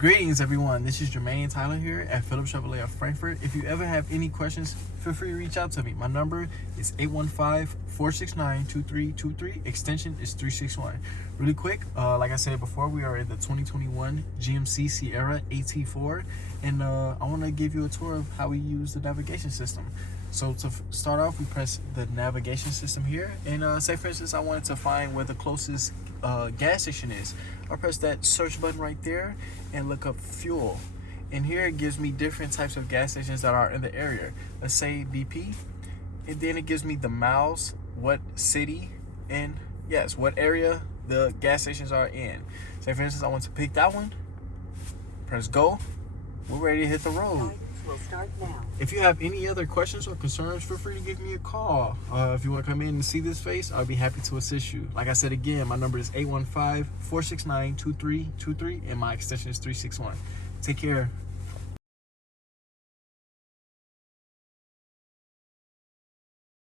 Greetings everyone, this is Jermaine Tyler here at Phillips Chevrolet of Frankfort. If you ever have any questions, feel free to reach out to me. My number is 815-469-2323, extension is 361. Really quick, like I said before, we are in the 2021 GMC Sierra AT4, and I want to give you a tour of how we use the navigation system. So to start off, we press the navigation system here, and say for instance I wanted to find where the closest gas station is. I'll press that search button right there and look up fuel. And here it gives me different types of gas stations that are in the area. Let's say BP, and then it gives me the miles, what city, and yes, what area the gas stations are in. Say for instance I want to pick that one, press go, we're ready to hit the road. Will start now. If you have any other questions or concerns, feel free to give me a call. If you want to come in and see this face, I'll be happy to assist you. Like I said again, my number is 815-469-2323 and my extension is 361. Take care.